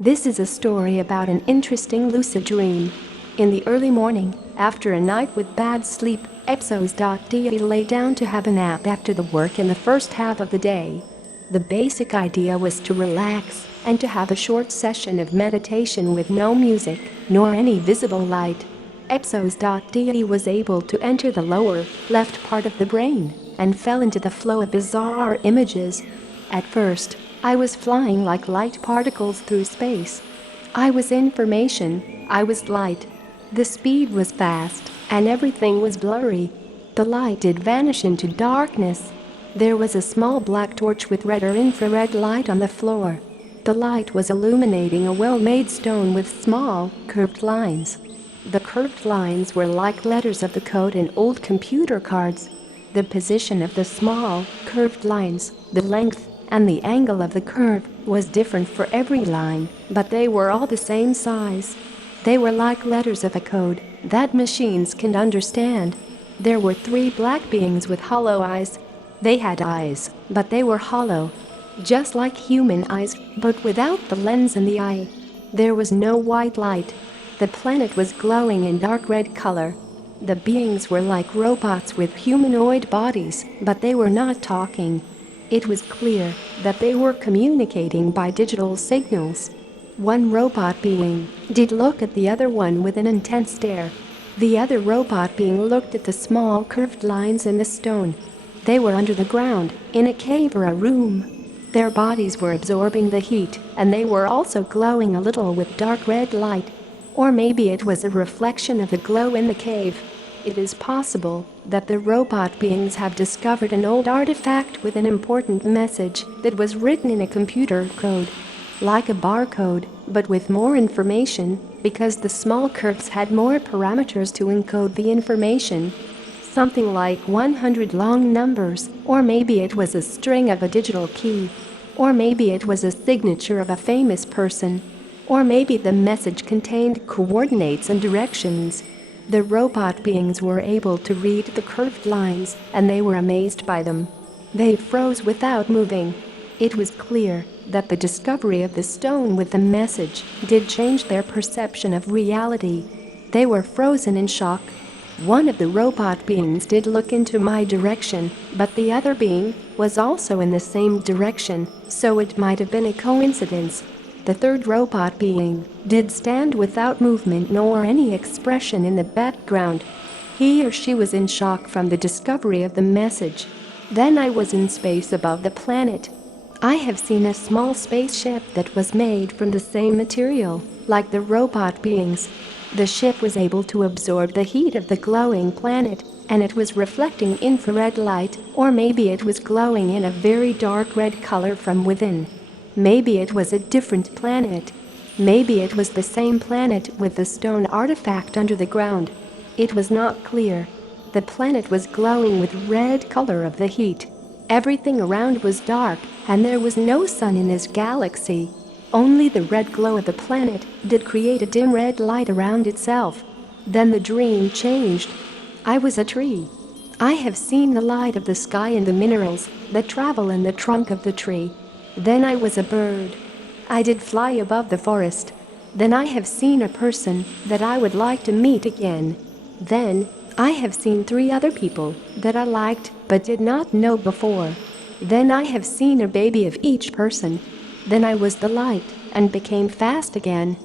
This is a story about an interesting lucid dream. In the early morning, after a night with bad sleep, epSos.de lay down to have a nap after the work in the first half of the day. The basic idea was to relax and to have a short session of meditation with no music, nor any visible light. epSos.de was able to enter the lower, left part of the brain and fell into the flow of bizarre images. At first, I was flying like light particles through space. I was information, I was light. The speed was fast, and everything was blurry. The light did vanish into darkness. There was a small black torch with red or infrared light on the floor. The light was illuminating a well-made stone with small, curved lines. The curved lines were like letters of the code in old computer cards. The position of the small, curved lines, the length, and the angle of the curve was different for every line, but they were all the same size. They were like letters of a code that machines can understand. There were 3 black beings with hollow eyes. They had eyes, but they were hollow. Just like human eyes, but without the lens in the eye. There was no white light. The planet was glowing in dark red color. The beings were like robots with humanoid bodies, but they were not talking. It was clear that they were communicating by digital signals. One robot being did look at the other one with an intense stare. The other robot being looked at the small curved lines in the stone. They were under the ground, in a cave or a room. Their bodies were absorbing the heat, and they were also glowing a little with dark red light. Or maybe it was a reflection of the glow in the cave. It is possible that the robot beings have discovered an old artifact with an important message that was written in a computer code. Like a barcode, but with more information, because the small curves had more parameters to encode the information. Something like 100 long numbers, or maybe it was a string of a digital key. Or maybe it was a signature of a famous person. Or maybe the message contained coordinates and directions. The robot beings were able to read the curved lines, and they were amazed by them. They froze without moving. It was clear that the discovery of the stone with the message did change their perception of reality. They were frozen in shock. One of the robot beings did look into my direction, but the other being was also in the same direction, so it might have been a coincidence. The third robot being did stand without movement nor any expression in the background. He or she was in shock from the discovery of the message. Then I was in space above the planet. I have seen a small spaceship that was made from the same material, like the robot beings. The ship was able to absorb the heat of the glowing planet, and it was reflecting infrared light, or maybe it was glowing in a very dark red color from within. Maybe it was a different planet. Maybe it was the same planet with the stone artifact under the ground. It was not clear. The planet was glowing with red color of the heat. Everything around was dark, and there was no sun in this galaxy. Only the red glow of the planet did create a dim red light around itself. Then the dream changed. I was a tree. I have seen the light of the sky and the minerals that travel in the trunk of the tree. Then I was a bird. I did fly above the forest. Then I have seen a person that I would like to meet again. Then I have seen 3 other people that I liked but did not know before. Then I have seen a baby of each person. Then I was the light and became fast again.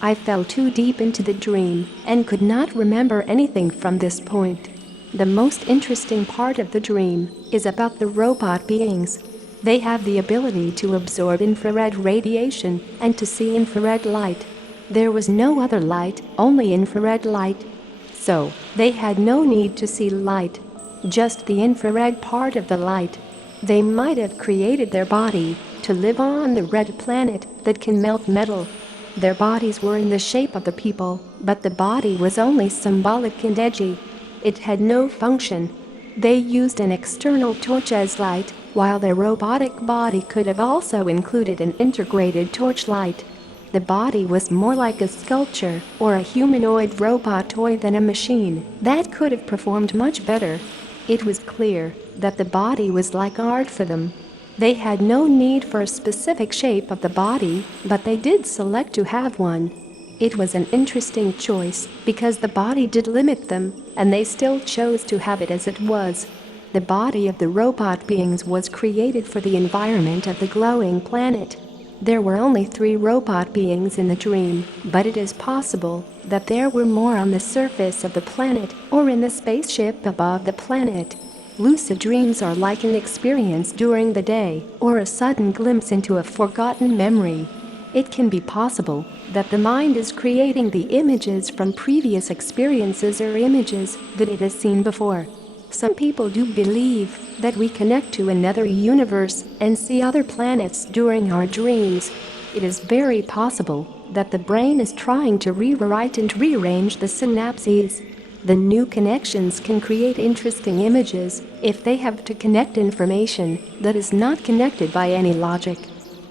I fell too deep into the dream and could not remember anything from this point. The most interesting part of the dream is about the robot beings. They have the ability to absorb infrared radiation and to see infrared light. There was no other light, only infrared light. So, they had no need to see light. Just the infrared part of the light. They might have created their body to live on the red planet that can melt metal. Their bodies were in the shape of the people, but the body was only symbolic and edgy. It had no function. They used an external torch as light, while their robotic body could have also included an integrated torchlight. The body was more like a sculpture or a humanoid robot toy than a machine that could have performed much better. It was clear that the body was like art for them. They had no need for a specific shape of the body, but they did select to have one. It was an interesting choice because the body did limit them, and they still chose to have it as it was. The body of the robot beings was created for the environment of the glowing planet. There were only 3 robot beings in the dream, but it is possible that there were more on the surface of the planet or in the spaceship above the planet. Lucid dreams are like an experience during the day or a sudden glimpse into a forgotten memory. It can be possible that the mind is creating the images from previous experiences or images that it has seen before. Some people do believe that we connect to another universe and see other planets during our dreams. It is very possible that the brain is trying to rewrite and rearrange the synapses. The new connections can create interesting images if they have to connect information that is not connected by any logic.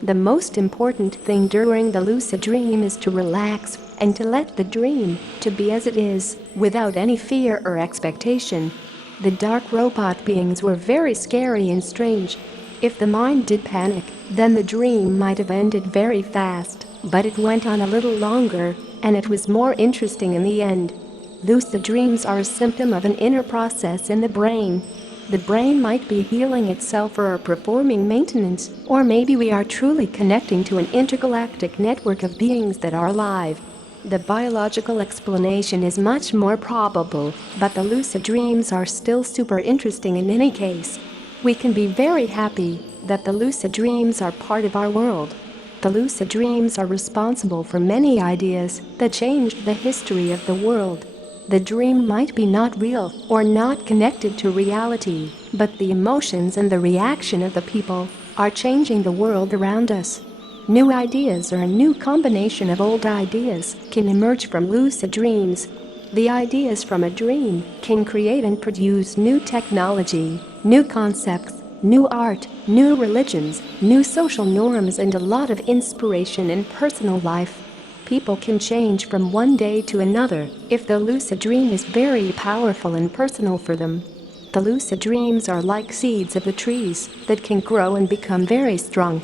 The most important thing during the lucid dream is to relax and to let the dream to be as it is, without any fear or expectation. The dark robot beings were very scary and strange. If the mind did panic, then the dream might have ended very fast, but it went on a little longer, and it was more interesting in the end. Lucid dreams are a symptom of an inner process in the brain. The brain might be healing itself or performing maintenance, or maybe we are truly connecting to an intergalactic network of beings that are alive. The biological explanation is much more probable, but the lucid dreams are still super interesting in any case. We can be very happy that the lucid dreams are part of our world. The lucid dreams are responsible for many ideas that changed the history of the world. The dream might be not real or not connected to reality, but the emotions and the reaction of the people are changing the world around us. New ideas or a new combination of old ideas can emerge from lucid dreams. The ideas from a dream can create and produce new technology, new concepts, new art, new religions, new social norms, and a lot of inspiration in personal life. People can change from one day to another if the lucid dream is very powerful and personal for them. The lucid dreams are like seeds of the trees that can grow and become very strong.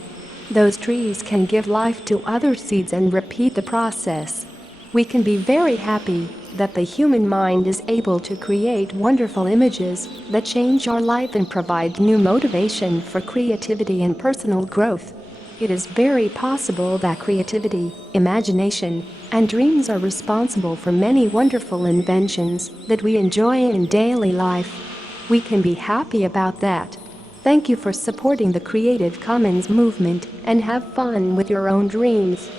Those trees can give life to other seeds and repeat the process. We can be very happy that the human mind is able to create wonderful images that change our life and provide new motivation for creativity and personal growth. It is very possible that creativity, imagination, and dreams are responsible for many wonderful inventions that we enjoy in daily life. We can be happy about that. Thank you for supporting the Creative Commons movement and have fun with your own dreams.